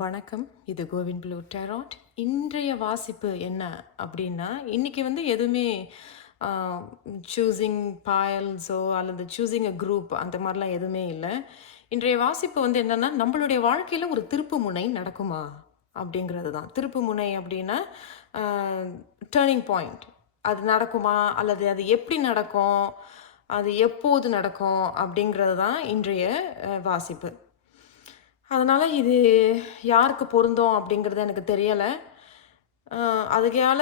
வணக்கம். இது CoWIN blue டேராட். இன்றைய வாசிப்பு என்ன அப்படின்னா, இன்னைக்கு வந்து எதுவுமே சூஸிங் பாயல்ஸோ அல்லது சூஸிங் அ குரூப் அந்த மாதிரிலாம் எதுவுமே இல்லை. இன்றைய வாசிப்பு வந்து என்னன்னா, நம்மளுடைய வாழ்க்கையில் ஒரு திருப்பு முனை நடக்குமா அப்படிங்கிறது தான். திருப்பு முனை அப்படின்னா டேர்னிங் பாயிண்ட். அது நடக்குமா அல்லது அது எப்படி நடக்கும், அது எப்போது நடக்கும் அப்படிங்கிறது தான் இன்றைய வாசிப்பு. அதனால் இது யாருக்கு பொருந்தும் அப்படிங்கிறது எனக்கு தெரியலை. அதுக்கால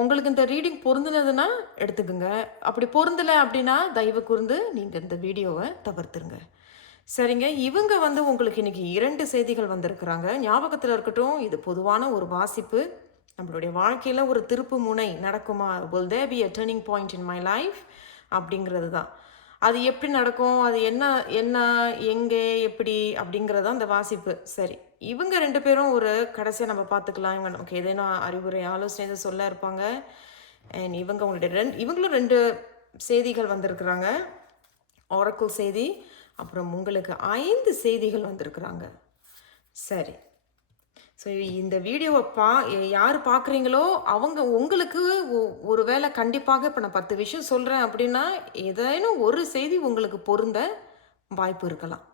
உங்களுக்கு இந்த ரீடிங் பொருந்துனதுன்னா எடுத்துக்கோங்க. அப்படி பொருந்தலை அப்படின்னா தயவு கூர்ந்து நீங்கள் இந்த வீடியோவை தவிர்த்துருங்க. சரிங்க, இவங்க வந்து உங்களுக்கு இன்னைக்கு 2 செய்திகள் வந்திருக்கிறாங்க. ஞாபகத்தில் இருக்கட்டும், இது பொதுவான ஒரு வாசிப்பு. நம்மளுடைய வாழ்க்கையில் ஒரு திருப்பு முனை நடக்குமா, will there be a turning point in my life அப்படிங்கிறது தான். அது எப்படி நடக்கும், அது என்ன என்ன எங்கே எப்படி அப்படிங்கிறது அந்த வாசிப்பு. சரி, இவங்க 2 பேரும் ஒரு கடைசியாக நம்ம பார்த்துக்கலாம். இவங்க நமக்கு ஏதேனும் அறிவுரை ஆலோசனை சொல்ல இருப்பாங்க. அண்ட் இவங்களும் 2 செய்திகள் வந்திருக்கிறாங்க. ஆரக்கிள் செய்தி, அப்புறம் உங்களுக்கு 5 செய்திகள் வந்திருக்கிறாங்க. சரி, ஸோ இந்த வீடியோவை யார் பார்க்குறீங்களோ அவங்க உங்களுக்கு ஒரு வேளை கண்டிப்பாக இப்போ நான் 10 விஷயம் சொல்கிறேன் அப்படின்னா ஏதேனும் ஒரு செய்தி உங்களுக்கு பொருந்த வாய்ப்பு இருக்கலாம்.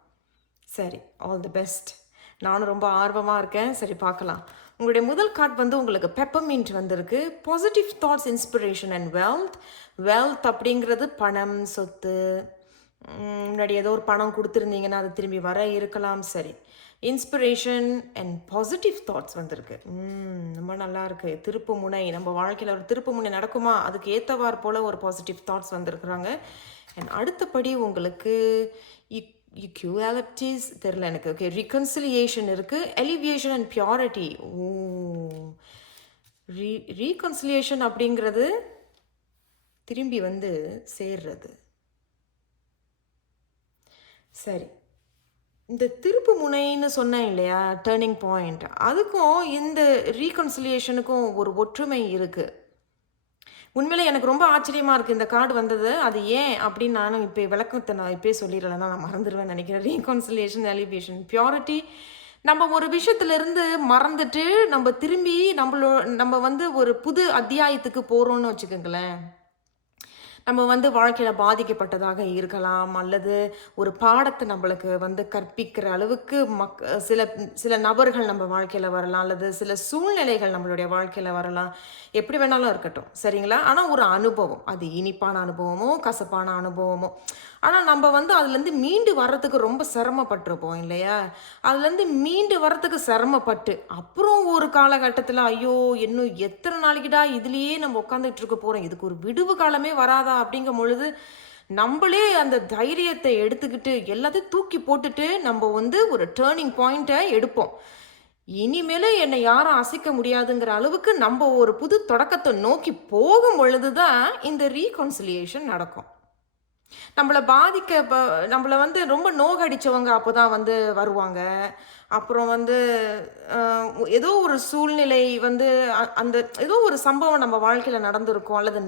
சரி, ஆல் தி பெஸ்ட். நானும் ரொம்ப ஆர்வமாக இருக்கேன். சரி, பார்க்கலாம். உங்களுடைய முதல் கார்டு வந்து உங்களுக்கு பெப்பர்மின்ட் வந்திருக்கு. Positive thoughts, inspiration and wealth அப்படிங்கிறது பணம், சொத்து. முன்னாடி ஏதோ ஒரு பணம் கொடுத்துருந்தீங்கன்னா அது திரும்பி வர இருக்கலாம். சரி, இன்ஸ்பிரேஷன் அண்ட் பாசிட்டிவ் தாட்ஸ் வந்திருக்கு. ரொம்ப நல்லா இருக்கு. திருப்பு முனை, நம்ம வாழ்க்கையில் ஒரு திருப்பு முனை நடக்குமா அதுக்கு ஏற்றவாறு போல் ஒரு பாசிட்டிவ் தாட்ஸ் வந்திருக்கிறாங்க. அண்ட் அடுத்தபடி உங்களுக்கு இக்யூவாலிட்டிஸ் தெரில எனக்கு. ஓகே, ரீகன்சிலியேஷன் இருக்குது. எலிவியேஷன் அண்ட் பியூரிட்டி. ரீகன்சிலியேஷன் அப்படிங்கிறது திரும்பி வந்து சேர்றது. சரி, இந்த திருப்பு முனைன்னு சொன்னேன் இல்லையா, டேர்னிங் பாயிண்ட், அதுக்கும் இந்த ரீகன்சிலியேஷனுக்கும் ஒரு ஒற்றுமை இருக்குது. உண்மையிலே எனக்கு ரொம்ப ஆச்சரியமாக இருக்குது இந்த கார்டு வந்தது. அது ஏன் அப்படின்னு நானும் இப்போ விளக்கத்தை நான் இப்போயே சொல்லிடலைன்னா நான் மறந்துடுவேன் நினைக்கிறேன். Reconciliation, elevation, purity. நம்ம ஒரு விஷயத்துலேருந்து மறந்துட்டு நம்ம திரும்பி நம்ம வந்து ஒரு புது அத்தியாயத்துக்கு போகிறோன்னு வச்சுக்கோங்களேன். நம்ம வந்து வாழ்க்கையில் பாதிக்கப்பட்டதாக இருக்கலாம், அல்லது ஒரு பாடத்தை நம்மளுக்கு வந்து கற்பிக்கிற அளவுக்கு சில நபர்கள் நம்ம வாழ்க்கையில் வரலாம், அல்லது சில சூழ்நிலைகள் நம்மளுடைய வாழ்க்கையில் வரலாம். எப்படி வேணாலும் இருக்கட்டும், சரிங்களா? ஆனால் ஒரு அனுபவம், அது இனிப்பான அனுபவமோ கசப்பான அனுபவமோ, ஆனால் நம்ம வந்து அதுலேருந்து மீண்டு வர்றதுக்கு ரொம்ப சிரமப்பட்டிருப்போம் இல்லையா? அதுலேருந்து மீண்டு வர்றதுக்கு சிரமப்பட்டு அப்புறம் ஒரு காலகட்டத்தில் ஐயோ இன்னும் எத்தனை நாளைக்குடா இதுலேயே நம்ம உட்காந்துட்டு இருக்க போகிறோம், இதுக்கு ஒரு விடுவு காலமே வராதா அப்படிங்கும் பொழுது நம்மளே அந்த தைரியத்தை எடுத்துக்கிட்டு எல்லாத்தையும் தூக்கி போட்டுட்டு நம்ம வந்து ஒரு டேர்னிங் பாயிண்ட்டை எடுப்போம். இனிமேல என்னை யாரும் அசைக்க முடியாதுங்கிற அளவுக்கு நம்ம ஒரு புது தொடக்கத்தை நோக்கி போகும் பொழுது தான் இந்த ரீகன்சிலியேஷன் நடக்கும். நம்மளை வந்து ரொம்ப நோகடிச்சவங்க அப்போ தான் வந்து வருவாங்க. அப்புறம் வந்து ஏதோ ஒரு சூழ்நிலை வந்து அந்த ஏதோ ஒரு சம்பவம் நம்ம வாழ்க்கையில் நடந்திருக்கும், அல்லது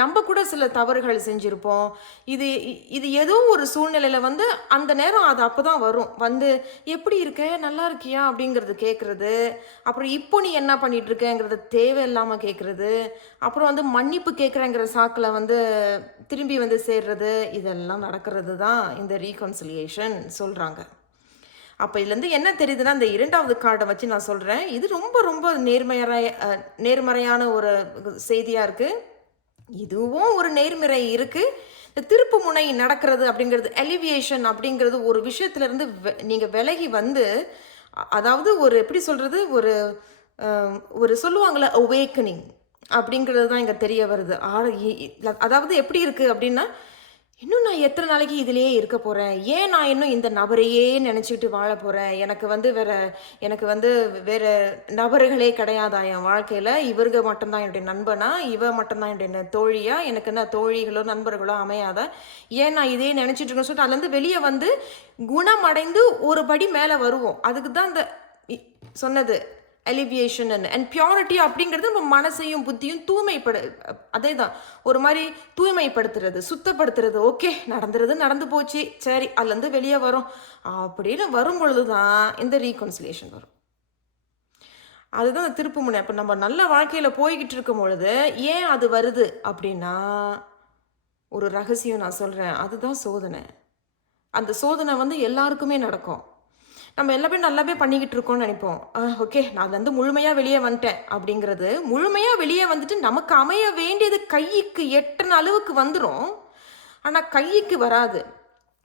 நம்ம கூட சில தவறுகள் செஞ்சுருப்போம். இது ஏதோ ஒரு சூழ்நிலையில் வந்து அந்த நேரம் அது அப்போ தான் வரும். வந்து எப்படி இருக்க, நல்லா இருக்கியா அப்படிங்கிறது கேட்குறது. அப்புறம் இப்போ நீ என்ன பண்ணிட்டு இருக்கங்கிறது தேவையில்லாமல் கேட்குறது. அப்புறம் வந்து மன்னிப்பு கேட்குறேங்கிற சாக்கில் வந்து திரும்பி வந்து சேர்றது. இதெல்லாம் நடக்கிறது தான் இந்த ரீகன்சிலியேஷன் சொல்கிறாங்க. அப்போ இதுலேருந்து என்ன தெரியுதுன்னா, இந்த 2வது கார்டை வச்சு நான் சொல்கிறேன். இது ரொம்ப ரொம்ப நேர்மறையான ஒரு செய்தியாக இருக்குது. இதுவும் ஒரு நேர்மறை இருக்குது. இந்த திருப்பு முனை நடக்கிறது அப்படிங்கிறது, எலிவியேஷன் அப்படிங்கிறது ஒரு விஷயத்துலேருந்து நீங்கள் விலகி வந்து, அதாவது ஒரு எப்படி சொல்கிறது, ஒரு சொல்லுவாங்கள்ல அவேக்கனிங் அப்படிங்கிறது தான் இங்கே தெரிய வருது. அதாவது எப்படி இருக்குது அப்படின்னா, இன்னும் நான் எத்தனை நாளைக்கு இதிலேயே இருக்க போகிறேன், ஏன் நான் இன்னும் இந்த நபரையே நினச்சிக்கிட்டு வாழ போகிறேன், எனக்கு வந்து வேறு நபர்களே கிடையாதா என் வாழ்க்கையில், இவங்க மட்டும்தான் என்னுடைய நண்பனா, இவ மட்டும்தான் என்னுடைய தோழியா, எனக்கு என்ன தோழிகளோ நண்பர்களோ அமையாதா, ஏன் நான் இதே நினச்சிட்டு இருக்கேன்னு சொல்லிட்டு அதுலேருந்து வெளியே வந்து குணமடைந்து ஒரு படி மேலே வருவோம். அதுக்கு தான் இந்த சொன்னது எலிவியேஷன் அண்ட் பியூரிட்டி அப்படிங்கிறது நம்ம மனசையும் புத்தியும் அதே தான் ஒரு மாதிரி தூய்மைப்படுத்துறது, சுத்தப்படுத்துறது. ஓகே, நடந்து போச்சு, சரி அதுலேருந்து வெளியே வரும் அப்படின்னு வரும் பொழுது தான் இந்த ரீகன்சிலியேஷன் வரும். அதுதான் அந்த திருப்பு முனை. இப்போ நம்ம நல்ல வாழ்க்கையில் போய்கிட்டு இருக்கும் பொழுது ஏன் அது வருது அப்படின்னா, ஒரு ரகசியம் நான் சொல்கிறேன், அதுதான் சோதனை. அந்த சோதனை வந்து எல்லாருக்குமே நடக்கும். நம்ம எல்லாமே நல்லாவே பண்ணிக்கிட்டு இருக்கோம்னு நினைப்போம். ஓகே, நான் வந்து முழுமையாக வெளியே வந்துட்டேன் அப்படிங்கிறது, முழுமையாக வெளியே வந்துட்டு நமக்கு அமைய வேண்டியது கைக்கு எட்டுன அளவுக்கு வந்துடும். ஆனால் கைக்கு வராது.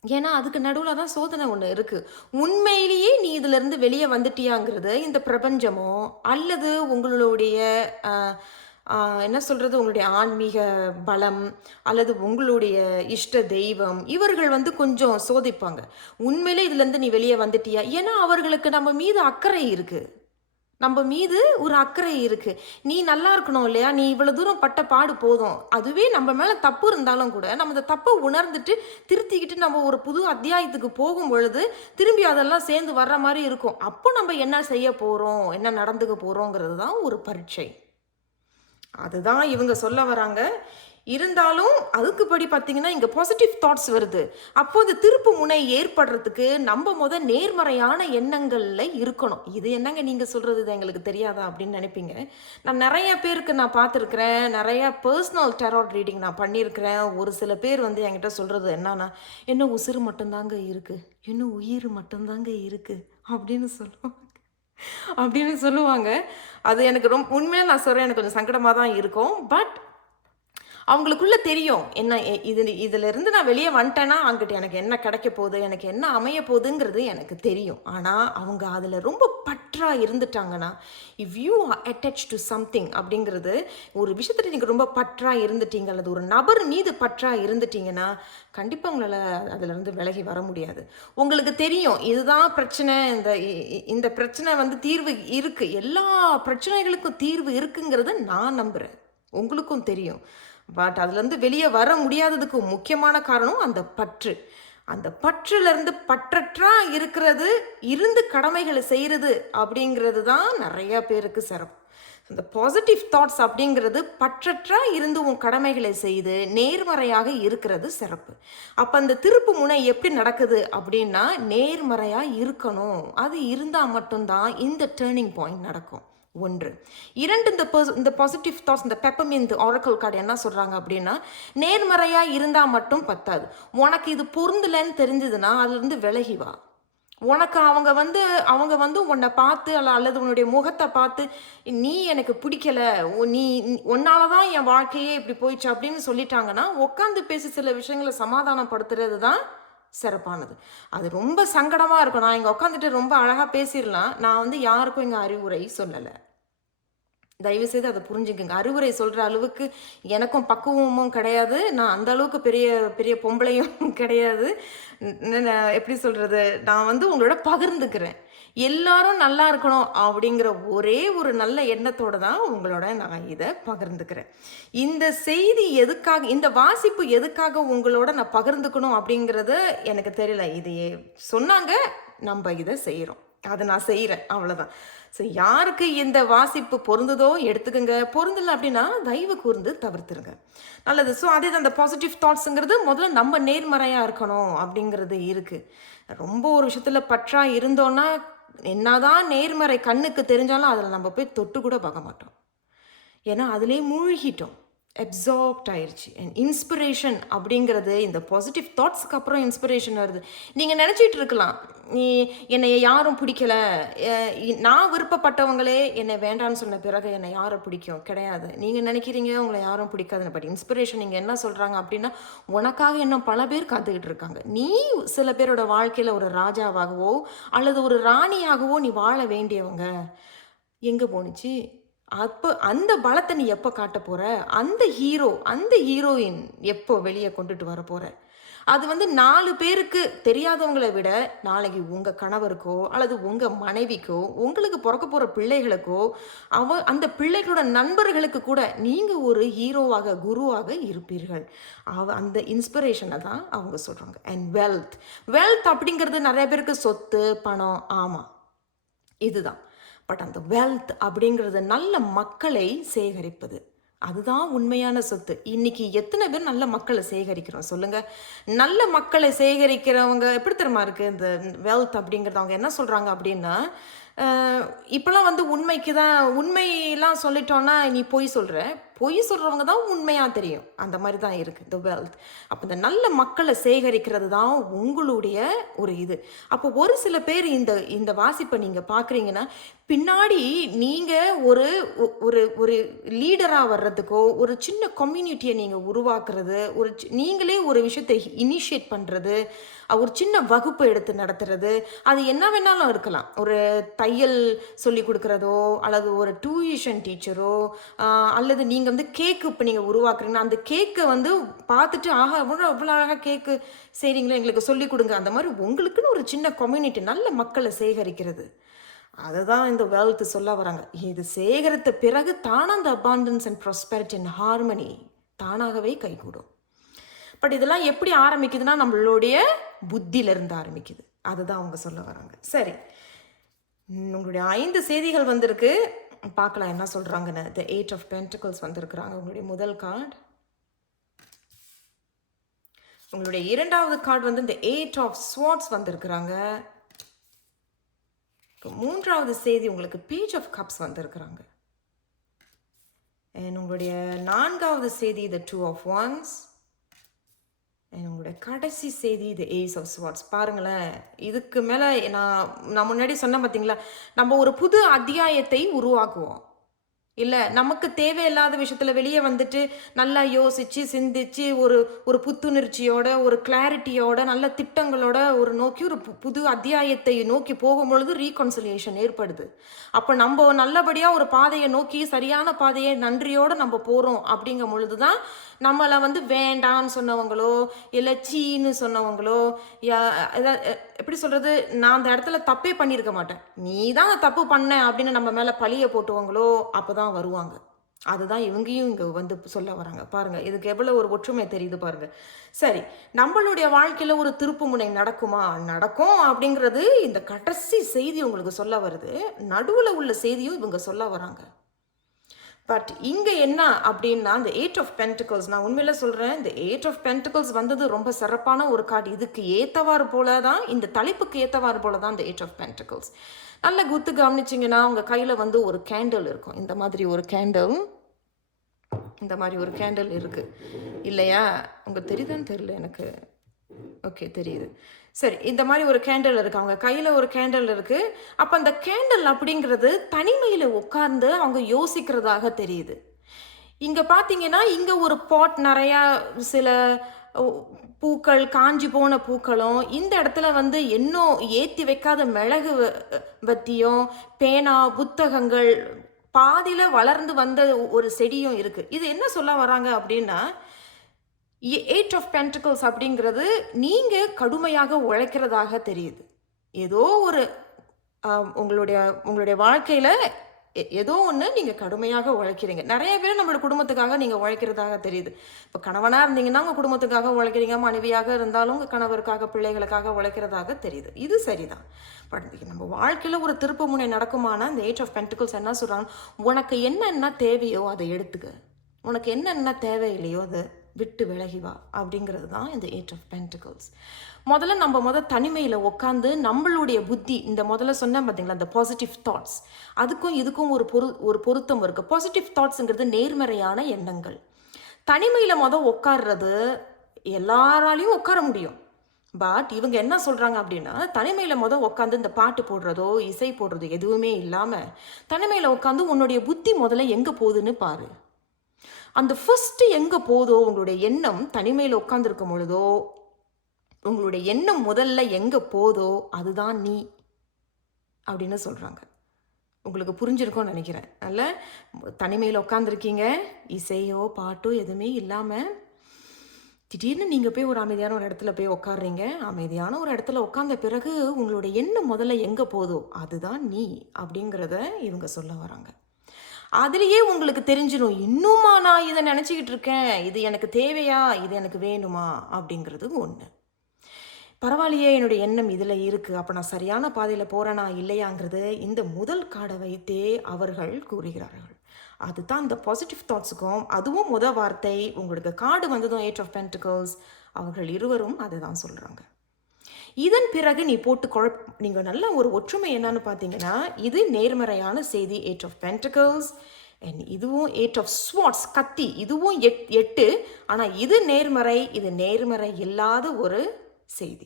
ஏன்னா அதுக்கு நடுவில் தான் சோதனை ஒன்று இருக்குது. உண்மையிலேயே நீ இதிலிருந்து வெளியே வந்துட்டியாங்கிறது இந்த பிரபஞ்சமோ அல்லது உங்களுடைய என்ன சொல்கிறது, உங்களுடைய ஆன்மீக பலம் அல்லது உங்களுடைய இஷ்ட தெய்வம், இவர்கள் வந்து கொஞ்சம் சோதிப்பாங்க. உண்மையிலே இதுலேருந்து நீ வெளியே வந்துட்டியா? ஏன்னா அவர்களுக்கு நம்ம மீது அக்கறை இருக்குது. நம்ம மீது ஒரு அக்கறை இருக்கு. நீ நல்லா இருக்கணும் இல்லையா? நீ இவ்வளவு தூரம் பட்ட பாடு போதும். அதுவே நம்ம மேல தப்பு இருந்தாலும் கூட நம்ம அந்த தப்பை உணர்ந்துட்டு திருத்திக்கிட்டு நம்ம ஒரு புது அத்தியாயத்துக்கு போகும் பொழுது திரும்பி அதெல்லாம் சேர்ந்து வர்ற மாதிரி இருக்கும். அப்போ நம்ம என்ன செய்ய போறோம், என்ன நடந்துக்க போறோங்கிறது தான் ஒரு பரீட்சை. அதுதான் இவங்க சொல்ல வராங்க. இருந்தாலும் அதுக்குப்படி பார்த்தீங்கன்னா இங்கே பாசிட்டிவ் தாட்ஸ் வருது. அப்போ இந்த திருப்பு முனை ஏற்படுறதுக்கு நம்ம நேர்மறையான எண்ணங்களில் இருக்கணும். இது என்னங்க நீங்கள் சொல்கிறது, இது எங்களுக்கு தெரியாதா அப்படின்னு நினைப்பீங்க. நான் நிறைய பேருக்கு நான் பார்த்துருக்குறேன், நிறையா பர்சனல் டெராட் ரீடிங் நான் பண்ணியிருக்கிறேன். ஒரு சில பேர் வந்து என்கிட்ட சொல்கிறது என்னன்னா, என்ன உசுறு மட்டும்தாங்க இருக்குது, இன்னும் உயிர் மட்டும்தாங்க இருக்குது அப்படின்னு சொல்லுவாங்க. அது எனக்கு ரொம்ப உண்மையாக நான் சொல்கிறேன், எனக்கு கொஞ்சம் சங்கடமாக தான் இருக்கும். பட் அவங்களுக்குள்ள தெரியும் என்ன இதிலிருந்து நான் வெளியே வந்துட்டேன்னா அங்கிட்ட எனக்கு என்ன கிடைக்க போகுது, எனக்கு என்ன அமைய போகுதுங்கிறது எனக்கு தெரியும். ஆனால் அவங்க அதில் ரொம்ப பற்றா இருந்துட்டாங்கன்னா, if you attach to something அப்படிங்கிறது, ஒரு விஷயத்தில் நீங்கள் ரொம்ப பற்றா இருந்துட்டீங்க அல்லது ஒரு நபர் மீது பற்றா இருந்துட்டீங்கன்னா கண்டிப்பாக உங்களால் அதிலிருந்து விலகி வர முடியாது. உங்களுக்கு தெரியும் இதுதான் பிரச்சனை, இந்த பிரச்சனை வந்து தீர்வு இருக்குது, எல்லா பிரச்சனைகளுக்கும் தீர்வு இருக்குங்கிறத நான் நம்புகிறேன், உங்களுக்கும் தெரியும். பட் அதுலேருந்து வெளியே வர முடியாததுக்கு முக்கியமான காரணம் அந்த பற்று. அந்த பற்றுலேருந்து பற்றற்றா இருக்கிறது, இருந்து கடமைகளை செய்கிறது அப்படிங்கிறது தான் நிறைய பேருக்கு சிறப்பு. இந்த பாசிட்டிவ் தாட்ஸ் அப்படிங்கிறது பற்றற்றா இருந்து உன் கடமைகளை செய்து நேர்மறையாக இருக்கிறது சிறப்பு. அப்போ அந்த திருப்பு முனை எப்படி நடக்குது அப்படின்னா, நேர்மறையாக இருக்கணும். அது இருந்தால் மட்டும்தான் இந்த டேர்னிங் பாயிண்ட் நடக்கும். 1. 2, இந்த பாசிட்டிவ் தாட்ஸ், இந்த பெப்பர்மின்ட் ஆரக்கிள் கார்டு என்ன சொல்கிறாங்க அப்படின்னா, நேர்மறையாக இருந்தால் மட்டும் பத்தாது. உனக்கு இது பொருந்தலைன்னு தெரிஞ்சதுன்னா அதுலேருந்து விலகி வா. உனக்கு அவங்க வந்து உன்னை பார்த்து அல்லது உன்னுடைய முகத்தை பார்த்து நீ எனக்கு பிடிக்கல, நீ உன்னால தான் என் வாழ்க்கையே இப்படி போயிடுச்சு அப்படின்னு சொல்லிட்டாங்கன்னா உட்காந்து பேசி சில விஷயங்களை சமாதானப்படுத்துறது தான் சிறப்பானது. அது ரொம்ப சங்கடமாக இருக்கும். நான் இங்கே உட்காந்துட்டு ரொம்ப அழகாக பேசிடலாம், நான் வந்து யாருக்கும் இங்கே அறிவுரை சொல்லலை. தயவுசெய்து அதை புரிஞ்சுக்குங்க. அறிவுரை சொல்கிற அளவுக்கு எனக்கும் பக்குவமும் கிடையாது, நான் அந்த அளவுக்கு பெரிய பெரிய பொம்பளையும் கிடையாது. எப்படி சொல்கிறது, நான் வந்து உங்களோட பகிர்ந்துக்கிறேன். எல்லாரும் நல்லா இருக்கணும் அப்படிங்கிற ஒரே ஒரு நல்ல எண்ணத்தோடு தான் உங்களோட நான் இதை பகிர்ந்துக்கிறேன். இந்த செய்தி எதுக்காக, இந்த வாசிப்பு எதுக்காக உங்களோட நான் பகிர்ந்துக்கணும் அப்படிங்கிறது எனக்கு தெரியல. இது சொன்னாங்க, நம்ம இதை செய்கிறோம், அதை நான் செய்கிறேன், அவ்வளோதான். ஸோ யாருக்கு இந்த வாசிப்பு பொருந்துதோ எடுத்துக்கோங்க, பொருந்தலை அப்படின்னா தயவு கூர்ந்து தவிர்த்துருங்க, நல்லது. ஸோ அதே தான் அந்த பாசிட்டிவ் தாட்ஸுங்கிறது முதல்ல நம்ம நேர்மறையாக இருக்கணும் அப்படிங்கிறது இருக்குது. ரொம்ப ஒரு விஷயத்தில் பற்றா இருந்தோன்னா என்னதான் நேர்மறை கண்ணுக்கு தெரிஞ்சாலும் அதில் நம்ம போய் தொட்டு கூட பார்க்க மாட்டோம். ஏன்னா அதிலே மூழ்கிட்டோம், அப்சார்ப்ட் ஆயிடுச்சு. அண்ட் இன்ஸ்பிரேஷன் அப்படிங்கிறது இந்த பாசிட்டிவ் தாட்ஸ்க்கு அப்புறம் இன்ஸ்பிரேஷன் வருது. நீங்கள் நினச்சிட்டு இருக்கலாம், நீ என்னை யாரும் பிடிக்கல, நான் விருப்பப்பட்டவங்களே என்னை வேண்டான்னு சொன்ன பிறகு என்னை யாரை பிடிக்கும், கிடையாது. நீங்கள் நினைக்கிறீங்க உங்களை யாரும் பிடிக்காதுன்னு. பட் இன்ஸ்பிரேஷன் நீங்கள் என்ன சொல்கிறாங்க அப்படின்னா, உனக்காக இன்னும் பல பேர் காத்துக்கிட்டு இருக்காங்க. நீ சில பேரோட வாழ்க்கையில் ஒரு ராஜாவாகவோ அல்லது ஒரு ராணியாகவோ நீ வாழ வேண்டியவங்க. எங்கே போணுச்சு அப்போ அந்த பலத்தை நீ எப்போ காட்ட போகிற, அந்த ஹீரோ அந்த ஹீரோயின் எப்போ வெளியே கொண்டுட்டு வர போகிற. அது வந்து 4 பேருக்கு தெரியாதவங்களை விட நாளைக்கு உங்கள் கணவருக்கோ அல்லது உங்கள் மனைவிக்கோ உங்களுக்கு பிறக்க போகிற பிள்ளைகளுக்கோ அந்த பிள்ளைகளோட நண்பர்களுக்கு கூட நீங்கள் ஒரு ஹீரோவாக குருவாக இருப்பீர்கள். அந்த இன்ஸ்பிரேஷனை தான் அவங்க சொல்கிறாங்க. அண்ட் வெல்த் அப்படிங்கிறது நிறைய பேருக்கு சொத்து பணம், ஆமாம், இதுதான். பட் அந்த வெல்த் அப்படிங்கிறது நல்ல மக்களை சேகரிப்பது, அதுதான் உண்மையான சொத்து. இன்னைக்கு எத்தனை பேர் நல்ல மக்களை சேகரிக்கிறோம் சொல்லுங்க? நல்ல மக்களை சேகரிக்கிறவங்க எப்படி தெரியுமா இருக்கு இந்த வெல்த் அப்படிங்கிறது? அவங்க என்ன சொல்றாங்க அப்படின்னா, இப்போலாம் வந்து உண்மைக்கு தான் உண்மையெல்லாம் சொல்லிட்டோன்னா நீ பொய் சொல்கிற, பொய் சொல்கிறவங்க தான் உண்மையாக தெரியும், அந்த மாதிரி தான் இருக்குது இந்த வெல்த். அப்போ இந்த நல்ல மக்களை சேகரிக்கிறது தான் உங்களுடைய ஒரு இது. அப்போ ஒரு சில பேர் இந்த இந்த வாசிப்பை நீங்கள் பார்க்குறீங்கன்னா, பின்னாடி நீங்கள் ஒரு ஒரு ஒரு லீடராக வர்றதுக்கோ, ஒரு சின்ன கம்யூனிட்டியை நீங்கள் உருவாக்குறது, நீங்களே ஒரு விஷயத்தை இனிஷியேட் பண்ணுறது, ஒரு சின்ன வகுப்பு எடுத்து நடத்துறது, அது என்ன வேணாலும் இருக்கலாம். ஒரு தையல் சொல்லி கொடுக்குறதோ, அல்லது ஒரு டியூஷன் டீச்சரோ, அல்லது நீங்கள் வந்து கேக்கு இப்போ நீங்கள் உருவாக்குறீங்கன்னா, அந்த கேக்கை வந்து பார்த்துட்டு ஆஹா அவ்வளோ அழகாக கேக்கு செய்கிறீங்களா, எங்களுக்கு சொல்லிக் கொடுங்க. அந்த மாதிரி உங்களுக்குன்னு ஒரு சின்ன கம்யூனிட்டி நல்ல மக்களை சேகரிக்கிறது, அதுதான் இந்த வெல்த் சொல்ல வராங்க. இது சேகரித்த பிறகு தானாக அந்த abundance and prosperity and harmony தானாகவே கைகூடும். பட் இதெல்லாம் எப்படி ஆரம்பிக்குதுன்னா நம்மளுடைய புத்தியிலிருந்து ஆரம்பிக்குது, அதுதான் அவங்க சொல்ல வராங்க. சரி, உங்களுடைய 5 செய்திகள் வந்திருக்கு, பார்க்கலாம் என்ன சொல்கிறாங்கன்னு. த 8 of Pentacles வந்திருக்கிறாங்க உங்களுடைய முதல் கார்டு. உங்களுடைய இரண்டாவது கார்டு வந்து இந்த 8 of Swords வந்திருக்கிறாங்க. இப்போ மூன்றாவது செய்தி உங்களுக்கு பேஜ் ஆஃப் கப்ஸ் வந்திருக்கிறாங்க. உங்களுடைய நான்காவது செய்தி த 2 of Wands. உங்களுடைய கடைசி செய்தி இது ஏஸ் ஆஃப் ஸ்வார்ட்ஸ். பாருங்களேன், இதுக்கு மேலே நான் முன்னாடி சொன்னேன் பார்த்தீங்களா, நம்ம ஒரு புது அத்தியாயத்தை உருவாக்குவோம் இல்லை, நமக்கு தேவையில்லாத விஷயத்தில் வெளியே வந்துட்டு நல்லா யோசித்து சிந்திச்சு ஒரு புத்துணர்ச்சியோட, ஒரு கிளாரிட்டியோட, நல்ல திட்டங்களோட நோக்கி ஒரு புது அத்தியாயத்தை நோக்கி போகும்பொழுது ரீகன்சிலியேஷன் ஏற்படுது. அப்போ நம்ம நல்லபடியாக ஒரு பாதையை நோக்கி, சரியான பாதையை நன்றியோடு நம்ம போகிறோம் அப்படிங்கும் பொழுது தான் நம்மளை வந்து வேண்டான்னு சொன்னவங்களோ, இல்லை சீன்னு சொன்னவங்களோ, எப்படி சொல்கிறது, நான் அந்த இடத்துல தப்பே பண்ணியிருக்க மாட்டேன், நீ தான் தப்பு பண்ண அப்படின்னு நம்ம மேலே பழியை போட்டுவாங்களோ, அப்போ தான் வருவாங்க. அதுதான் இவங்கேயும் இங்கே வந்து சொல்ல வராங்க. பாருங்கள், இதுக்கு எவ்வளோ ஒரு ஒற்றுமை தெரியுது பாருங்கள். சரி, நம்மளுடைய வாழ்க்கையில் ஒரு திருப்பு முனை நடக்குமா? நடக்கும் அப்படிங்கிறது இந்த கடைசி செய்தி உங்களுக்கு சொல்ல வருது. நடுவில் உள்ள செய்தியும் இவங்க சொல்ல வராங்க. பட் இங்கே என்ன அப்படின்னா, இந்த 8 of Pentacles, நான் உண்மையில சொல்கிறேன், இந்த 8 of Pentacles வந்தது ரொம்ப சிறப்பான ஒரு கார்டு. இதுக்கு ஏற்றவாறு போல தான், இந்த தலைப்புக்கு ஏற்றவாறு போல தான் இந்த 8 of Pentacles. நல்ல குத்து கவனிச்சிங்கன்னா உங்கள் கையில் வந்து ஒரு கேண்டில் இருக்கும், இந்த மாதிரி ஒரு கேண்டில், இந்த மாதிரி ஒரு கேண்டில் இருக்குது இல்லையா? உங்களுக்கு தெரியுதான்னு தெரியல எனக்கு. ஓகே, தெரியுது. சரி, இந்த மாதிரி ஒரு கேண்டில் இருக்குது, அவங்க கையில் ஒரு கேண்டில் இருக்குது. அப்போ அந்த கேண்டில் அப்படிங்கிறது தனிமையில் உட்கார்ந்து அவங்க யோசிக்கிறதாக தெரியுது. இங்கே பார்த்தீங்கன்னா, இங்கே ஒரு பாட் நிறையா சில பூக்கள், காஞ்சி போன பூக்களும், இந்த இடத்துல வந்து இன்னும் ஏற்றி வைக்காத மிளகு வத்தியும், பேனா, புத்தகங்கள், பாதியில் வளர்ந்து வந்த ஒரு செடியும் இருக்குது. இது என்ன சொல்ல வராங்க அப்படின்னா, 8 of Pentacles அப்படிங்கிறது நீங்கள் கடுமையாக உழைக்கிறதாக தெரியுது. ஏதோ ஒரு உங்களுடைய வாழ்க்கையில் ஏதோ ஒன்று நீங்கள் கடுமையாக உழைக்கிறீங்க. நிறைய பேர் நம்மளோட குடும்பத்துக்காக நீங்கள் உழைக்கிறதாக தெரியுது. இப்போ கணவனாக இருந்தீங்கன்னா உங்கள் குடும்பத்துக்காக உழைக்கிறீங்க, மனைவியாக இருந்தாலும் உங்கள் கணவருக்காக, பிள்ளைகளுக்காக உழைக்கிறதாக தெரியுது. இது சரிதான். பட் நம்ம வாழ்க்கையில் ஒரு திருப்பு முனை நடக்குமானா, இந்த 8 of Pentacles என்ன சொல்கிறாங்க, உனக்கு என்னென்ன தேவையோ அதை எடுத்துக்க, உனக்கு என்னென்ன தேவையில்லையோ அதை விட்டு விலகி வா அப்படிங்கிறது தான் இந்த 8 of Pentacles. முதல்ல நம்ம தனிமையில் உட்காந்து நம்மளுடைய புத்தி, இந்த முதல்ல சொன்னேன் பார்த்தீங்களா, இந்த பாசிட்டிவ் தாட்ஸ், அதுக்கும் இதுக்கும் ஒரு பொருத்தம் இருக்குது. பாசிட்டிவ் தாட்ஸுங்கிறது நேர்மறையான எண்ணங்கள். தனிமையில் உட்கார்றது எல்லாராலையும் உட்கார முடியும். பட் இவங்க என்ன சொல்கிறாங்க அப்படின்னா, தனிமையில் உட்காந்து இந்த பாட்டு போடுறதோ இசை போடுறதோ எதுவுமே இல்லாமல் தனிமையில் உட்காந்து உன்னுடைய புத்தி முதல்ல எங்கே போகுதுன்னு பாரு. அந்த ஃபர்ஸ்ட் எங்கே போதோ, உங்களுடைய எண்ணம் தனிமையில் உட்காந்துருக்கும் பொழுதோ, உங்களுடைய எண்ணம் முதல்ல எங்கே போதோ அதுதான் நீ அப்படின்னு சொல்கிறாங்க. உங்களுக்கு புரிஞ்சிருக்கும்னு நினைக்கிறேன். அல்ல, தனிமையில் உட்காந்துருக்கீங்க, இசையோ பாட்டோ எதுவுமே இல்லாமல் திடீர்னு நீங்கள் போய் ஒரு அமைதியான ஒரு இடத்துல போய் உட்காடுறீங்க. அமைதியான ஒரு இடத்துல உட்காந்த பிறகு உங்களுடைய எண்ணம் முதல்ல எங்கே போதோ அதுதான் நீ அப்படிங்கிறத இவங்க சொல்ல வராங்க. அதுலேயே உங்களுக்கு தெரிஞ்சிடும், இன்னுமா நான் இதை நினச்சிக்கிட்டு இருக்கேன், இது எனக்கு தேவையா, இது எனக்கு வேணுமா அப்படிங்கிறது ஒன்று. பரவாயில்லையே, என்னுடைய எண்ணம் இதில் இருக்குது, அப்போ நான் சரியான பாதையில் போகிறேனா இல்லையாங்கிறது இந்த முதல் கார்டை வைத்தே அவர்கள் கூறுகிறார்கள். அதுதான் இந்த பாசிட்டிவ் தாட்ஸுக்கும், அதுவும் வார்த்தை உங்களுக்கு கார்டு வந்ததும் 8 ஆஃப் பென்டிகல்ஸ், அவர்கள் இருவரும் அதுதான் சொல்கிறாங்க. இதன் பிறகு நீ போட்டு நீங்கள் நல்ல ஒரு ஒற்றுமை என்னன்னு பார்த்தீங்கன்னா, இது நேர்மறையான செய்தி 8 ஆஃப் பென்டிகல்ஸ், அண்ட் இதுவும் 8 ஆஃப் ஸ்வாட்ஸ் கத்தி, இதுவும் 8. ஆனால் இது நேர்மறை இல்லாத ஒரு செய்தி.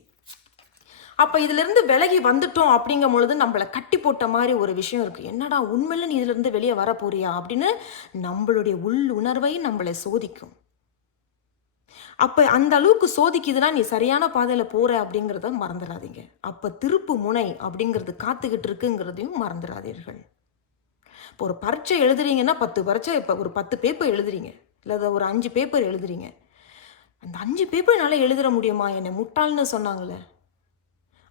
அப்போ இதிலிருந்து விலகி வந்துட்டோம் அப்படிங்கும் பொழுது நம்மளை கட்டி போட்ட மாதிரி ஒரு விஷயம் இருக்குது. என்னடா உண்மையில நீ இதிலிருந்து வெளியே வர போறியா அப்படின்னு நம்மளுடைய உள்ளுணர்வை நம்மளை சோதிக்கும். அப்போ அந்த அளவுக்கு சோதிக்குதுன்னா நீ சரியான பாதையில் போகிற அப்படிங்கிறத மறந்துடாதீங்க. அப்போ திருப்பு முனை அப்படிங்கிறது காத்துக்கிட்டு இருக்குங்கிறதையும் மறந்துடாதீர்கள். இப்போ ஒரு பரீட்சை எழுதுறீங்கன்னா 10 பரீட்சை, இப்போ ஒரு 10 பேப்பர் எழுதுறீங்க, இல்லை ஒரு 5 பேப்பர் எழுதுறீங்க. அந்த 5 பேப்பர் என்னால் எழுதிட முடியுமா, என்னை முட்டாள்னு சொன்னாங்களே,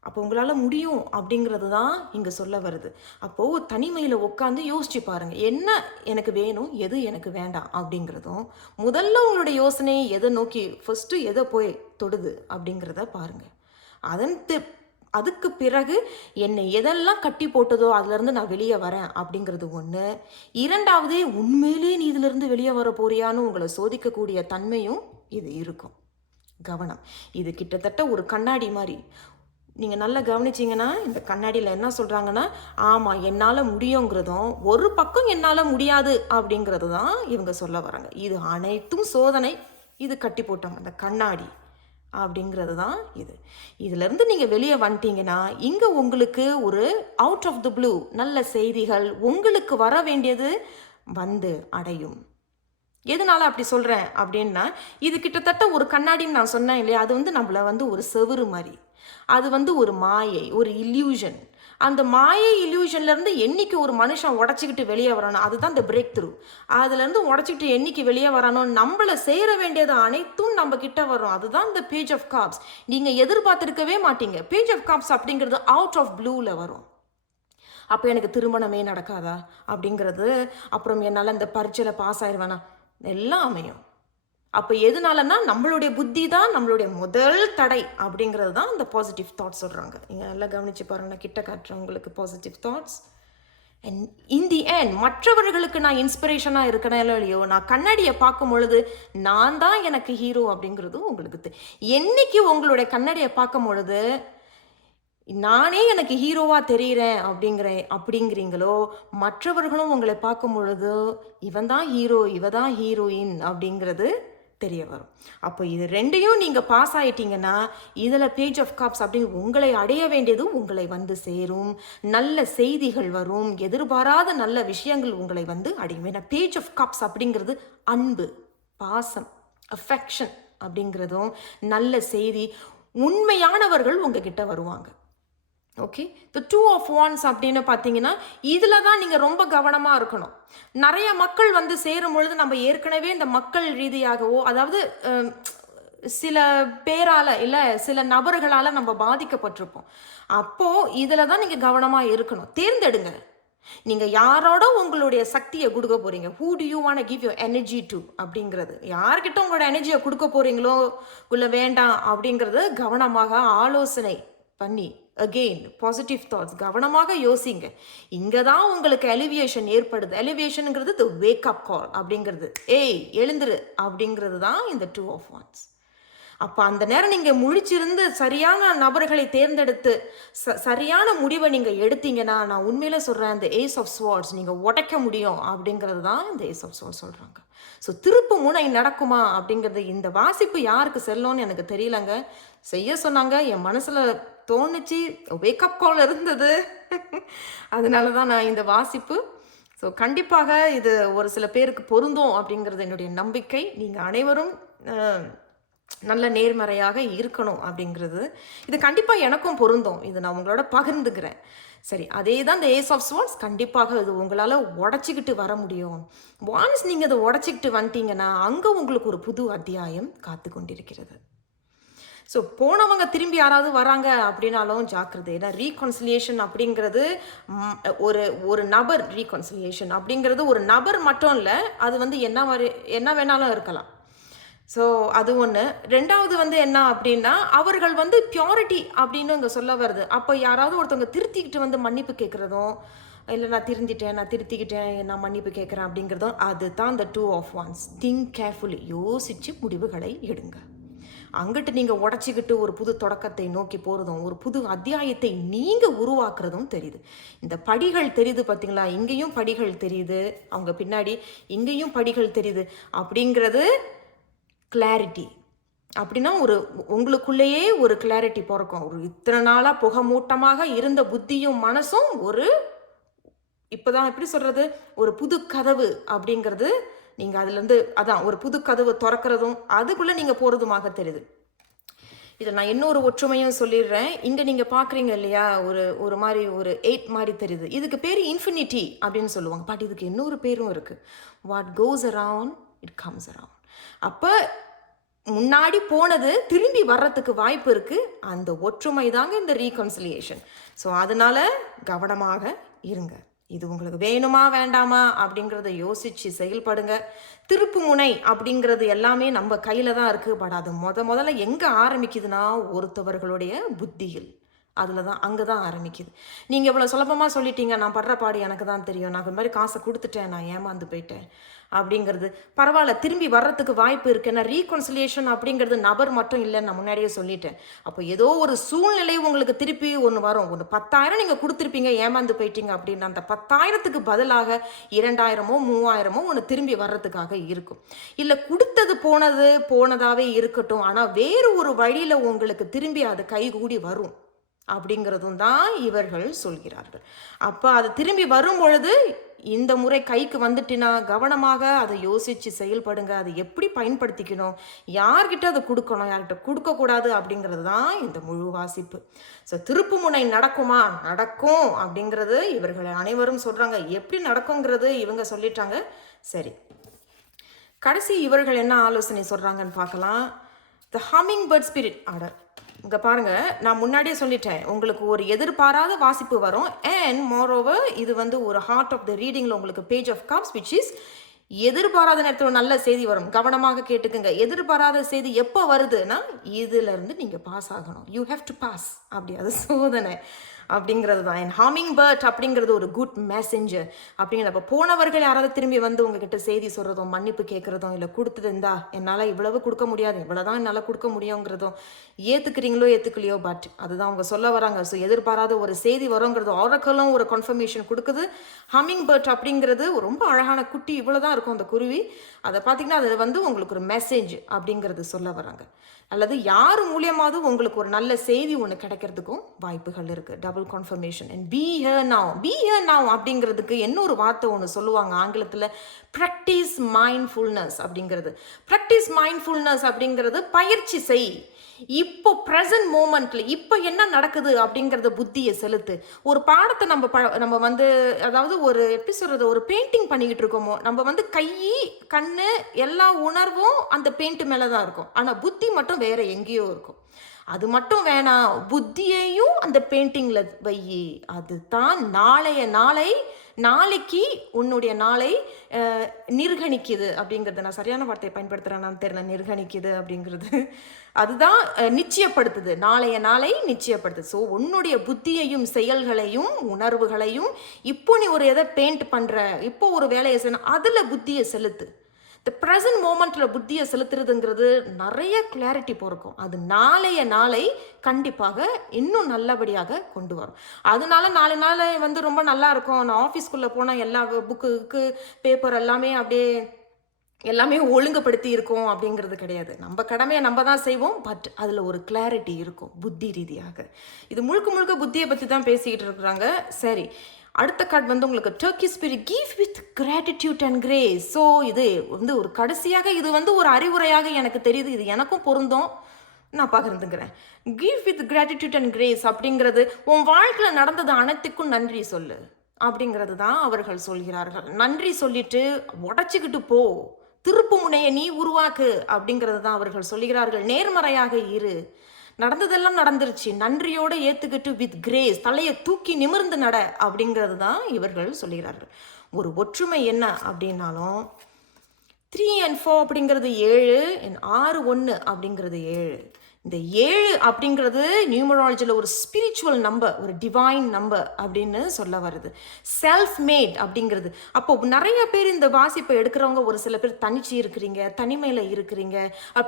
அப்போ உங்களால் முடியும் அப்படிங்கிறது தான் இங்கே சொல்ல வருது. அப்போது தனிமையில் உட்காந்து யோசிச்சு பாருங்கள், என்ன எனக்கு வேணும், எது எனக்கு வேண்டாம் அப்படிங்கிறதும். முதல்ல உங்களுடைய யோசனை எதை நோக்கி, ஃபஸ்ட்டு எதை போய் தொடுது அப்படிங்கிறத பாருங்கள். அதுக்கு பிறகு என்னை எதெல்லாம் கட்டி போட்டதோ அதுலேருந்து நான் வெளியே வரேன் அப்படிங்கிறது ஒன்று. இரண்டாவது, உண்மையிலே நீ இதிலிருந்து வெளியே வர போறியான்னு உங்களை சோதிக்கக்கூடிய தன்மையும் இது இருக்கும். கவனம். இது கிட்டத்தட்ட ஒரு கண்ணாடி மாதிரி. நீங்கள் நல்லா கவனிச்சிங்கன்னா இந்த கண்ணாடியில் என்ன சொல்கிறாங்கன்னா, ஆமாம் என்னால் முடியுங்கிறதும், ஒரு பக்கம் என்னால் முடியாது அப்படிங்கிறது தான் இவங்க சொல்ல வராங்க. இது அனைத்தும் சோதனை, இது கட்டி போட்டோம் அந்த கண்ணாடி அப்படிங்கிறது தான் இது. இதிலேருந்து நீங்கள் வெளியே வந்துட்டீங்கன்னா இங்கே உங்களுக்கு ஒரு அவுட் ஆஃப் த ப்ளூ நல்ல செய்திகள் உங்களுக்கு வர வேண்டியது வந்து அடையும். எதனால அப்படி சொல்கிறேன் அப்படின்னா, இது கிட்டத்தட்ட ஒரு கண்ணாடின்னு நான் சொன்னேன் இல்லையா, அது நம்மளை ஒரு செவுறு மாதிரி, அது ஒரு மாயை, ஒரு இல்யூஷன். அந்த மாயை இல்யூஷன்லேருந்து என்னைக்கு ஒரு மனுஷன் உடச்சிக்கிட்டு வெளியே வரணும், அதுதான் இந்த பிரேக் த்ரூ. அதுலேருந்து உடச்சிக்கிட்டு என்னைக்கு வெளியே வரணும், நம்மளை சேர வேண்டியது அனைத்தும் நம்ம கிட்ட வரும். அதுதான் இந்த பேஜ் ஆஃப் காப்ஸ். நீங்கள் எதிர்பார்த்துருக்கவே மாட்டீங்க. பேஜ் ஆஃப் காப்ஸ் அப்படிங்கிறது அவுட் ஆஃப் ப்ளூவில் வரும். அப்போ எனக்கு திருமணமே நடக்காதா அப்படிங்கிறது, அப்புறம் என்னால் இந்த பரீட்சையில் பாஸ் ஆயிடுவேனா, எல்லாம் அமையும். அப்போ எதனாலன்னா நம்மளுடைய புத்தி தான் நம்மளுடைய முதல் தடை அப்படிங்கிறது தான் இந்த பாசிட்டிவ் தாட்ஸ் சொல்கிறாங்க. நீங்கள் நல்லா கவனித்து பாருங்கள், நான் கிட்ட காட்டுறேன் உங்களுக்கு positive thoughts. And in the end மற்றவர்களுக்கு நான் இன்ஸ்பிரேஷனாக இருக்கணும் இல்லையோ, நான் கண்ணாடியை பார்க்கும் பொழுது நான் தான் எனக்கு ஹீரோ அப்படிங்கிறதும் உங்களுக்கு என்னைக்கு உங்களுடைய கண்ணாடியை பார்க்கும் பொழுது நானே எனக்கு ஹீரோவாக தெரிகிறேன் அப்படிங்கிறீங்களோ, மற்றவர்களும் உங்களை பார்க்கும் பொழுது இவன் தான் ஹீரோ, இவ தான் ஹீரோயின் அப்படிங்கிறது தெரிய வரும். அப்போ இது ரெண்டையும் நீங்கள் பாஸ் ஆகிட்டீங்கன்னா இதில் பேஜ் ஆஃப் காப்ஸ் அப்படிங்கிற உங்களை அடைய வேண்டியதும் உங்களை வந்து சேரும். நல்ல செய்திகள் வரும், எதிர்பாராத நல்ல விஷயங்கள் உங்களை அடையும். ஏன்னா பேஜ் ஆஃப் காப்ஸ் அப்படிங்கிறது அன்பு, பாசம், அஃபெக்ஷன் அப்படிங்கிறதும் நல்ல செய்தி, உண்மையானவர்கள் உங்ககிட்ட வருவாங்க. ஓகே, இந்த 2 ஆஃப் வான்ஸ் அப்படின்னு பார்த்தீங்கன்னா இதில் தான் நீங்கள் ரொம்ப கவனமாக இருக்கணும். நிறைய மக்கள் சேரும் பொழுது நம்ம ஏற்கனவே இந்த மக்கள் ரீதியாகவோ, அதாவது சில பேரால் இல்லை சில நபர்களால் நம்ம பாதிக்கப்பட்டிருப்போம். அப்போது இதில் தான் நீங்கள் கவனமாக இருக்கணும். தேர்ந்தெடுங்க, நீங்கள் யாரோட உங்களுடைய சக்தியை கொடுக்க போகிறீங்க, who do you want give your energy to அப்படிங்கிறது, யார்கிட்ட உங்களோட எனர்ஜியை கொடுக்க போகிறீங்களோ இல்லை வேண்டாம் அப்படிங்கிறது கவனமாக ஆலோசனை பண்ணி, அகெயின் பாசிட்டிவ் தாட்ஸ் கவனமாக யோசிங்க. இங்கே தான் உங்களுக்கு எலிவியேஷன் ஏற்படுது. எலிவியேஷனுங்கிறது தி வேக் அப் கால் அப்படிங்கிறது, ஏய் எழுந்துரு அப்படிங்கிறது தான் இந்த 2 ஆஃப் வான்ஸ். அப்போ அந்த நேரம் நீங்கள் முழிச்சிருந்து சரியான நபர்களை தேர்ந்தெடுத்து சரியான முடிவை நீங்கள் எடுத்தீங்கன்னா, நான் உண்மையில சொல்கிறேன், இந்த ஏஸ் ஆஃப் ஸ்வார்ட்ஸ் நீங்கள் உடைக்க முடியும் அப்படிங்கிறது தான் இந்த ஏஸ் ஆஃப் ஸ்வார்ட்ஸ் சொல்கிறாங்க. ஸோ திருப்பு முனை நடக்குமா அப்படிங்கிறது இந்த வாசிப்பு யாருக்கு செல்லும்னு எனக்கு தெரியலங்க. செய்ய சொன்னாங்க, என் மனசில் தோணுச்சு, வேக்கப் கால் இருந்தது, அதனால தான் நான் இந்த வாசிப்பு. ஸோ கண்டிப்பாக இது ஒரு சில பேருக்கு பொருந்தும் அப்படிங்கிறது என்னுடைய நம்பிக்கை. நீங்கள் அனைவரும் நல்ல நேர்மறையாக இருக்கணும் அப்படிங்கிறது இது கண்டிப்பாக எனக்கும் பொருந்தும். இது நான் உங்களோட பகிர்ந்துக்கிறேன். சரி, அதே தான் இந்த ஏஸ் ஆஃப் ஸ்வார்ட்ஸ். கண்டிப்பாக இது உங்களால் உடச்சிக்கிட்டு வர முடியும். ஒன்ஸ் நீங்கள் அதை உடச்சிக்கிட்டு வந்துட்டீங்கன்னா அங்கே உங்களுக்கு ஒரு புது அத்தியாயம் காத்து கொண்டிருக்கிறது. ஸோ போனவங்க திரும்பி யாராவது வராங்க அப்படின்னாலும் ஜாக்கிரதை. ஏன்னா ரீகன்சிலியேஷன் அப்படிங்கிறது ஒரு நபர், ரீகன்சிலியேஷன் அப்படிங்கிறது ஒரு நபர் மட்டும் இல்லை, அது என்ன வேணாலும் இருக்கலாம். ஸோ அது ஒன்று. ரெண்டாவது வந்து என்ன அப்படின்னா, அவர்கள் வந்து பியூரிட்டி அப்படின்னு இங்கே சொல்ல வருது. அப்போ யாராவது ஒருத்தவங்க திருத்திக்கிட்டு வந்து மன்னிப்பு கேட்குறதும், இல்லை நான் திருந்திட்டேன், நான் திருத்திக்கிட்டேன், நான் மன்னிப்பு கேட்குறேன் அப்படிங்கிறதும், அதுதான் இந்த 2 of wands. திங்க் கேர்ஃபுல்லி, யோசித்து முடிவுகளை எடுங்க. அங்கிட்டு நீங்கள் உடச்சிக்கிட்டு ஒரு புது தொடக்கத்தை நோக்கி போகிறதும், ஒரு புது அத்தியாயத்தை நீங்கள் உருவாக்குறதும் தெரியுது. இந்த படிகள் தெரியுது பார்த்தீங்களா, இங்கேயும் படிகள் தெரியுது, அவங்க பின்னாடி இங்கேயும் படிகள் தெரியுது அப்படிங்கிறது கிளாரிட்டி. அப்படின்னா ஒரு உங்களுக்குள்ளேயே ஒரு கிளாரிட்டி பிறக்கும். ஒரு இத்தனை நாளாக புகமூட்டமாக இருந்த புத்தியும் மனசும் ஒரு இப்போதான் எப்படி சொல்கிறது, ஒரு புது கதவு அப்படிங்கிறது நீங்கள் அதுலேருந்து அதான் ஒரு புது கதவு திறக்கிறதும் அதுக்குள்ளே நீங்கள் போகிறதுமாக தெரியுது. இதில் நான் இன்னொரு ஒற்றுமையும் சொல்லிடுறேன். இங்கே நீங்கள் பார்க்குறீங்க இல்லையா, ஒரு மாதிரி ஒரு 8 மாதிரி தெரியுது. இதுக்கு பேர் இன்ஃபினிட்டி அப்படின்னு சொல்லுவாங்க. பட் இதுக்கு இன்னொரு பேரும் இருக்குது. What goes around it comes around. அப்போ முன்னாடி போனது திரும்பி வர்றதுக்கு வாய்ப்பு இருக்குது. அந்த ஒற்றுமை தாங்க இந்த ரீகன்சிலியேஷன். ஸோ அதனால கவனமாக இருங்க. இது உங்களுக்கு வேணுமா வேண்டாமா அப்படிங்கிறத யோசித்து செயல்படுங்க. திருப்பு முனை அப்படிங்கிறது எல்லாமே நம்ம கையில் தான் இருக்குது. பட் அது முதல்ல எங்கே ஆரம்பிக்குதுன்னா ஒருத்தவர்களுடைய புத்தியில். அதில் தான் அங்கே தான் ஆரம்பிக்குது. நீங்கள் இவ்வளோ சுலபமாக சொல்லிட்டீங்க, நான் படுற பாடு எனக்கு தான் தெரியும், நான் இந்த மாதிரி காசை கொடுத்துட்டேன், நான் ஏமாந்து போயிட்டேன் அப்படிங்கிறது பரவாயில்ல, திரும்பி வர்றதுக்கு வாய்ப்பு இருக்குது. ஏன்னா ரீகன்சிலியேஷன் அப்படிங்கிறது நபர் மட்டும் இல்லைன்னு நான் முன்னாடியே சொல்லிட்டேன். அப்போ ஏதோ ஒரு சூழ்நிலை உங்களுக்கு திருப்பி ஒன்று வரும். ஒன்று 10,000 நீங்கள் கொடுத்துருப்பீங்க, ஏமாந்து போயிட்டீங்க அப்படின்னா அந்த 10,000க்கு பதிலாக 2,000மோ 3,000மோ ஒன்று திரும்பி வர்றதுக்காக இருக்கும். இல்லை கொடுத்தது போனதாகவே இருக்கட்டும், ஆனால் வேறு ஒரு வழியில் உங்களுக்கு திரும்பி அது கைகூடி வரும் அப்படிங்கிறதும் தான் இவர்கள் சொல்கிறார்கள். அப்போ அது திரும்பி வரும் பொழுது இந்த முறை கைக்கு வந்துட்டினா கவனமாக அதை யோசித்து செயல்படுங்க. அதை எப்படி பயன்படுத்திக்கணும், யார்கிட்ட அதை கொடுக்கணும், யார்கிட்ட கொடுக்கக்கூடாது அப்படிங்கிறது தான் இந்த முழு வாசிப்பு. ஸோ திருப்பு முனை நடக்குமா, நடக்கும் அப்படிங்கிறது இவர்கள் அனைவரும் சொல்கிறாங்க. எப்படி நடக்குங்கிறது இவங்க சொல்லிட்டாங்க. சரி, கடைசி இவர்கள் என்ன ஆலோசனை சொல்கிறாங்கன்னு பார்க்கலாம். த ஹம்மிங் பேர்ட் ஸ்பிரிட் ஆர்டர். இங்கே பாருங்கள், நான் முன்னாடியே சொல்லிட்டேன், உங்களுக்கு ஒரு எதிர்பாராத வாசிப்பு வரும். அண்ட் மோரோவர் இது வந்து ஒரு ஹார்ட் ஆஃப் த ரீடிங்கில் உங்களுக்கு page of cups which is எதிர்பாராத நேரத்தில் நல்ல செய்தி வரும். கவனமாக கேட்டுக்குங்க. எதிர்பாராத செய்தி எப்போ வருதுன்னா இதிலிருந்து நீங்கள் பாஸ் ஆகணும். You have to pass. அப்படி அது சோதனை அப்படிங்கிறது தான். என் ஹம்மிங் பேர்ட் அப்படிங்கிறது ஒரு குட் மெசேஞ்சர் அப்படிங்கிறப்ப போனவர்கள் யாராவது திரும்பி வந்து உங்ககிட்ட செய்தி சொல்கிறதும் மன்னிப்பு கேட்குறதும் இல்லை கொடுத்தது இருந்தா என்னால் இவ்வளவு கொடுக்க முடியாது, இவ்வளோதான் என்னால் கொடுக்க முடியுங்கிறதும் ஏற்றுக்கிறீங்களோ ஏற்றுக்கலையோ, பட் அதுதான் அவங்க சொல்ல வராங்க. ஸோ எதிர்பாராத ஒரு செய்தி வருங்கிறது ஆரக்கலும் ஒரு கன்ஃபர்மேஷன் கொடுக்குது. ஹம்மிங் பேர்ட் அப்படிங்கிறது ரொம்ப அழகான குட்டி, இவ்வளோதான் இருக்கும் அந்த குருவி. அதை பார்த்தீங்கன்னா அது வந்து உங்களுக்கு ஒரு மெசேஜ் அப்படிங்கிறது சொல்ல வராங்க. அல்லது யார் மூலியமாவது உங்களுக்கு ஒரு நல்ல செய்தி ஒன்று கிடைக்கிறதுக்கும் வாய்ப்புகள் இருக்குது. Double confirmation. And be here now அப்படிங்கிறதுக்கு இன்னொரு வார்த்தை ஒன்று சொல்லுவாங்க ஆங்கிலத்தில், ப்ராக்டிஸ் மைண்ட்ஃபுல்னஸ் அப்படிங்கிறது. ப்ராக்டிஸ் மைண்ட்ஃபுல்னஸ் அப்படிங்கிறது பயிற்சி செய். இப்போ ப்ரெசன்ட் மூமெண்ட்டில் இப்போ என்ன நடக்குது அப்படிங்கிறத புத்தியை செலுத்து. ஒரு பாடத்தை நம்ம வந்து அதாவது ஒரு எப்படி சொல்கிறது, ஒரு பெயிண்டிங் பண்ணிக்கிட்டு இருக்கோமோ, நம்ம வந்து கை கண் எல்லா உணர்வும் அந்த பெயிண்ட் மேலே தான் இருக்கும். ஆனால் புத்தி மட்டும் வேற எங்கேயோ இருக்கும். அது மட்டும் வேணாம், புத்தியையும் அந்த பெயிண்டிங்கில் வை. அதுதான் நாளைக்கு உன்னுடைய நாளை நிர்கணிக்குது அப்படிங்கிறது. நான் சரியான வார்த்தையை பயன்படுத்துகிறேன்னு தெரியல. நிர்கணிக்குது அப்படிங்கிறது அதுதான் நிச்சயப்படுத்துது, நாளை நிச்சயப்படுத்துது. ஸோ உன்னுடைய புத்தியையும் செயல்களையும் உணர்வுகளையும் இப்போ நீ ஒரு எதை பெயிண்ட் பண்ணுற, இப்போ ஒரு வேலையை செய்யணும், அதில் புத்தியை செலுத்து. இந்த ப்ரெசன்ட் மூமெண்ட்டில் புத்தியை செலுத்துறதுங்கிறது நிறைய கிளாரிட்டி பிறக்கும். அது நாளை கண்டிப்பாக இன்னும் நல்லபடியாக கொண்டு வரும். அதனால 4 நாள் வந்து ரொம்ப நல்லா இருக்கும். நான் ஆஃபீஸ்க்குள்ளே போனால் எல்லா புக்கு பேப்பர் எல்லாமே ஒழுங்குபடுத்தி இருக்கும் அப்படிங்கிறது கிடையாது. நம்ம கடமையை நம்ம தான் செய்வோம். பட் அதில் ஒரு கிளாரிட்டி இருக்கும் புத்தி ரீதியாக. இது முழுக்க புத்தியை பற்றி தான் பேசிக்கிட்டு இருக்கிறாங்க. சரி, அடுத்த கார்டு வந்து உங்களுக்கு Turkey spirit, give with gratitude and grace. So இது வந்து ஒரு கடைசியாக இது வந்து ஒரு அறிவுரையாக எனக்கு தெரியுது. இது எனக்கும் பொருந்தும், நான் பகிர்ந்துக்கிறேன். Give with gratitude and grace அப்படிங்கிறது உன் வாழ்க்கையில் நடந்தது அனைத்துக்கும் நன்றி சொல்லு அப்படிங்கிறது தான் அவர்கள் சொல்கிறார்கள். நன்றி சொல்லிட்டு உடச்சிக்கிட்டு போ, திருப்பு முனையை நீ உருவாக்கு அப்படிங்கிறது தான் அவர்கள் சொல்கிறார்கள். நேர்மறையாக இரு, நடந்ததெல்லாம் நடந்துருச்சு, நன்றியோடு ஏற்றுக்கிட்டு வித் கிரேஸ் தலையை தூக்கி நிமிர்ந்து நட அப்படிங்கிறது தான் இவர்கள் சொல்கிறார்கள். ஒரு ஒற்றுமை என்ன அப்படின்னாலும் 3 and 4 அப்படிங்கிறது 7 and 6 1 அப்படிங்கிறது 7. இந்த 7 அப்படிங்கிறது நியூமராலஜியில் ஒரு ஸ்பிரிச்சுவல் நம்பர், ஒரு டிவைன் நம்பர் அப்படின்னு சொல்ல வருது. செல்ஃப் மேட் அப்படிங்கிறது. அப்போ நிறைய பேர் இந்த வாசிப்பை எடுக்கிறவங்க, ஒரு சில பேர் தனிச்சு இருக்கிறீங்க, தனிமையில் இருக்கிறீங்க,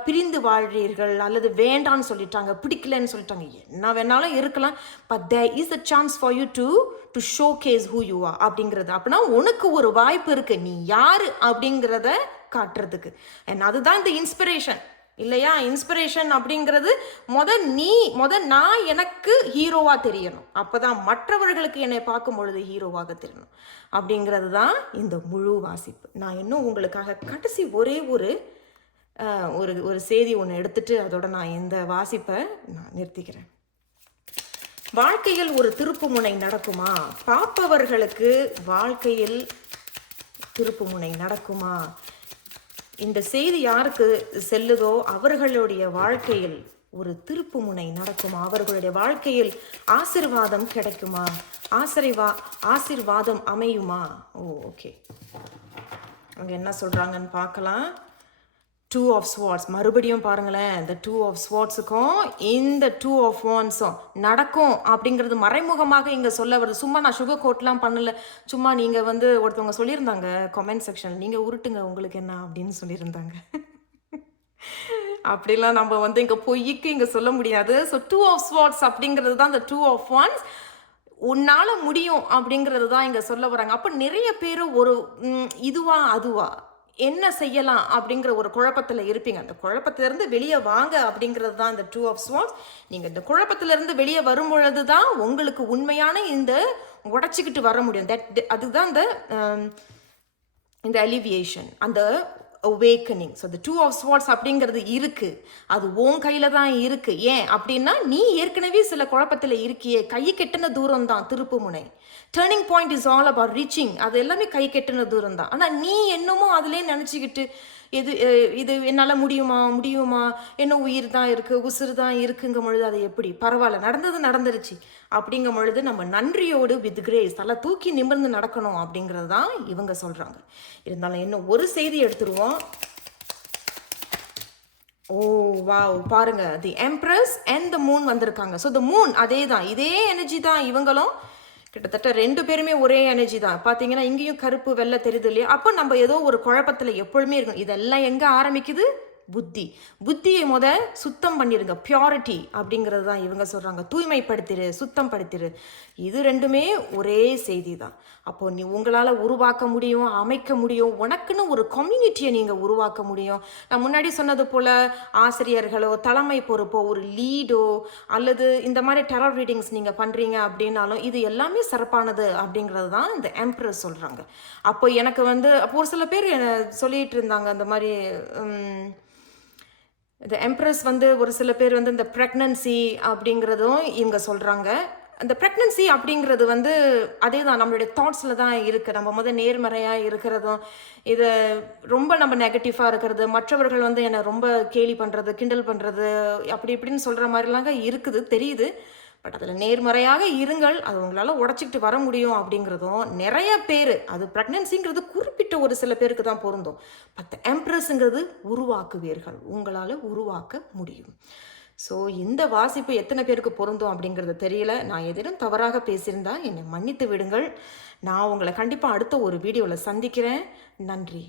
பிரிந்து வாழ்றீர்கள், அல்லது வேண்டான்னு சொல்லிட்டாங்க, பிடிக்கலன்னு சொல்லிட்டாங்க, என்ன வேணாலும் இருக்கலாம். But there is a chance for you to showcase who you are அப்படிங்கிறது. அப்படின்னா உனக்கு ஒரு வாய்ப்பு இருக்கு, நீ யாரு அப்படிங்கிறத காட்டுறதுக்கு. அதுதான் இந்த இன்ஸ்பிரேஷன் இல்லையா? இன்ஸ்பிரேஷன் அப்படிங்கிறது நான் எனக்கு ஹீரோவா தெரியணும், அப்பதான் மற்றவர்களுக்கு என்னை பார்க்கும் பொழுது ஹீரோவாக தெரியணும் அப்படிங்கிறது தான் இந்த முழு வாசிப்பு. நான் இன்னும் உங்களுக்காக கடைசி ஒரே ஒரு செய்தி ஒன்று எடுத்துட்டு அதோட நான் இந்த வாசிப்பை நான் நிறுத்திக்கிறேன். வாழ்க்கையில் ஒரு திருப்புமுனை நடக்குமா? பார்ப்பவர்களுக்கு வாழ்க்கையில் திருப்புமுனை நடக்குமா? இந்த செய்தி யாருக்கு செல்லுதோ அவர்களுடைய வாழ்க்கையில் ஒரு திருப்புமுனை நடக்குமா? அவர்களுடைய வாழ்க்கையில் ஆசீர்வாதம் கிடைக்குமா? ஆசீர்வாதம் அமையுமா? ஓகே, அவங்க என்ன சொல்றாங்கன்னு பார்க்கலாம். 2 of Swords, மறுபடியும் பாருங்களேன், இந்த 2 of Swordsக்கும் இந்த 2 of Wandsம் நடக்கும் அப்படிங்கிறது மறைமுகமாக இங்கே சொல்ல வருது. சும்மா நான் சுகர் கோட்லாம் பண்ணல, சும்மா நீங்கள் ஒருத்தவங்க சொல்லியிருந்தாங்க கமெண்ட் செக்ஷன், நீங்கள் உருட்டுங்க உங்களுக்கு என்ன அப்படின்னு சொல்லியிருந்தாங்க. அப்படிலாம் நம்ம இங்கே பொய்க்கு இங்கே சொல்ல முடியாது. ஸோ 2 of Swords அப்படிங்கிறது தான் இந்த 2 of Wands. உன்னால் முடியும் அப்படிங்கிறது தான் இங்கே சொல்ல வராங்க. அப்போ நிறைய பேர் ஒரு இதுவா அதுவா என்ன செய்யலாம் அப்படிங்கிற ஒரு குழப்பத்தில் இருப்பீங்க. அந்த குழப்பத்திலிருந்து வெளியே வாங்க அப்படிங்கிறது தான் இந்த 2 of Swords. நீங்கள் இந்த குழப்பத்திலிருந்து வெளியே வரும் பொழுது தான் உங்களுக்கு உண்மையான இந்த உடச்சிக்கிட்டு வர முடியும். அதுதான் இந்த அலிவியேஷன், அந்த awakening. So the 2 of Swords அப்படிங்கிறது இருக்கு, அது உன் கையில தான் இருக்கு. ஏன் அப்படின்னா நீ ஏற்கனவே சில குழப்பத்தில் இருக்கியே. கை கெட்டின தூரம் தான் திருப்புமுனை. Turning point is all about reaching. அது எல்லாமே கை கெட்டின தூரம் தான். ஆனால் நீ என்னமோ அதிலே நினச்சிக்கிட்டு இது என்னால் முடியுமா என்ன உயிர் தான் இருக்குது, உசுறு தான் இருக்குங்கும் பொழுது அது எப்படி பரவாயில்ல, நடந்துருச்சு அப்படிங்கும் பொழுது நம்ம நன்றியோடு வித் கிரேஸ் தலை தூக்கி நிமிர்ந்து நடக்கணும் அப்படிங்கிறது தான் இவங்க சொல்கிறாங்க. இருந்தாலும் இன்னும் ஒரு செய்தி எடுத்துருவோம். வாவ், பாருங்க, தி எம்ப்ரஸ் அண்ட் த மூன் வந்திருக்காங்க. ஸோ த மூன் அதே தான், இதே எனர்ஜி தான். இவங்களும் கிட்டத்தட்ட 2 பேருமே ஒரே எனர்ஜி தான். பார்த்தீங்கன்னா இங்கேயும் கருப்பு வெள்ளை தெரியுது இல்லையா? அப்போ நம்ம ஏதோ ஒரு குழப்பத்தில் எப்பொழுதுமே இருக்கணும். இதெல்லாம் எங்கே ஆரம்பிக்குது? புத்தியை சுத்தம் பண்ணிடுங்க. பியூரிட்டி அப்படிங்கிறது தான் இவங்க சொல்கிறாங்க. தூய்மைப்படுத்திடு, சுத்தம் படுத்திடு. இது ரெண்டுமே ஒரே செய்தி தான். அப்போது நீ உங்களால் உருவாக்க முடியும், அமைக்க முடியும். உனக்குன்னு ஒரு கம்யூனிட்டியை நீங்கள் உருவாக்க முடியும். நான் முன்னாடி சொன்னது போல் ஆசிரியர்களோ தலைமை பொறுப்போ ஒரு லீடோ அல்லது இந்த மாதிரி டெரர் ரீடிங்ஸ் நீங்கள் பண்ணுறீங்க அப்படின்னாலும் இது எல்லாமே சிறப்பானது அப்படிங்கிறது தான் இந்த எம்ப்ரஸ் சொல்கிறாங்க. அப்போ எனக்கு அப்போ ஒரு சில பேர் சொல்லிகிட்டு இருந்தாங்க அந்த மாதிரி இந்த எம்ப்ரஸ் ஒரு சில பேர் இந்த ப்ரெக்னன்சி அப்படிங்கிறதும் இவங்க சொல்கிறாங்க. அந்த ப்ரெக்னன்சி அப்படிங்கிறது அதே தான், நம்மளுடைய தாட்ஸில் தான் இருக்குது. நம்ம நேர்மறையாக இருக்கிறதும், இதை ரொம்ப நம்ம நெகட்டிவாக இருக்கிறது, மற்றவர்கள் என்னை ரொம்ப கேலி பண்ணுறது, கிண்டல் பண்ணுறது, அப்படி இப்படின்னு சொல்கிற மாதிரிலாங்க இருக்குது, தெரியுது. பட் அதில் நேர்மறையாக இருங்கள், அது உங்களால் உடச்சிக்கிட்டு வர முடியும் அப்படிங்கிறதும் நிறைய பேர். அது ப்ரெக்னன்சிங்கிறது குறிப்பிட்ட ஒரு சில பேருக்கு தான் பொருந்தும். பட் எம்ப்ரஸ்ங்கிறது உருவாக்குவீர்கள், உங்களால் உருவாக்க முடியும். ஸோ இந்த வாசிப்பு எத்தனை பேருக்கு பொருந்தும் அப்படிங்கிறது தெரியல. நான் எதிலும் தவறாக பேசியிருந்தா என்னை மன்னித்து விடுங்கள். நான் உங்களை கண்டிப்பாக அடுத்த ஒரு வீடியோவில் சந்திக்கிறேன். நன்றி.